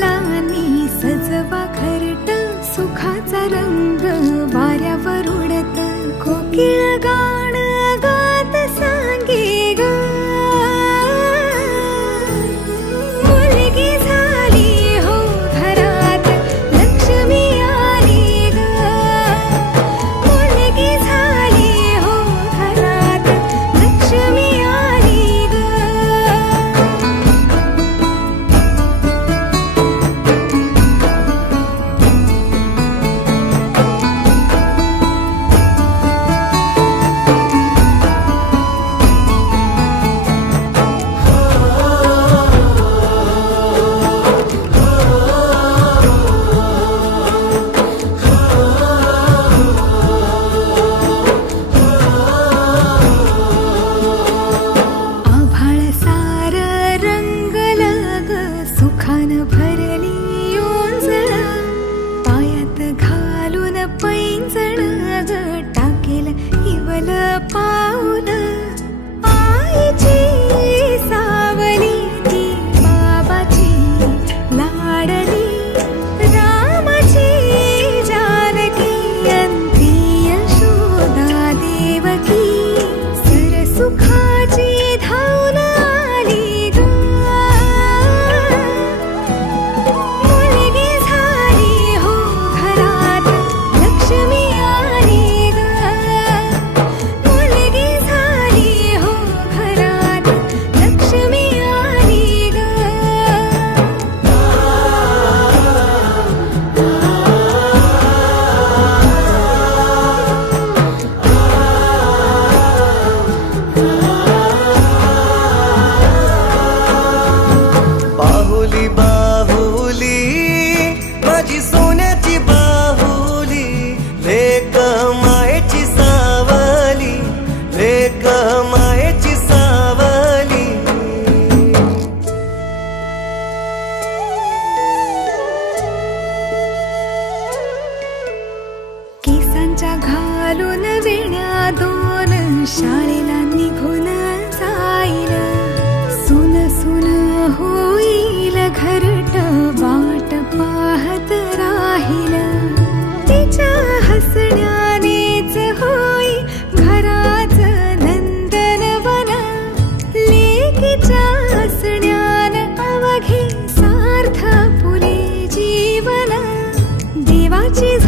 फुलांनी सजवा घरट, सुखाचा रंग वाऱ्यावर उडत, कोकिळ गाण गात सांगे ग, मुलगी झाली हो घरात, लक्ष्मी आली ग, मुलगी झाली हो घरात, लक्ष्मी आली ग. आभाळ सार रंगलं ग, सुखानं भरली ओंजळ, पायात घालून पैंजण ग, टाकेल इवल पाऊल, आईची सावली ती बाबाची लाडली, रामाची जानकी अंती यशोदा देवकी, सरसुखाची धावून आली ग, मुलगी झाली हो घरात, लक्ष्मी आली ग, मुलगी झाली हो घरात, लक्ष्मी आली ग. बाहुली बाहुली माझी सोन्याची बाहुली, लेक मायेची सावली, लेक मायेची सावली. केसांच्या घालून वेण्या दोन, शाळेला निघून जाईल, सुन सुन होईल घरट, वाट पाहत राहील, तिच्या हसण्यानेच होई घराचं नंदनवन, लेकीच्या हसण्यान अवघे सार्थ फुले जीवन, देवाची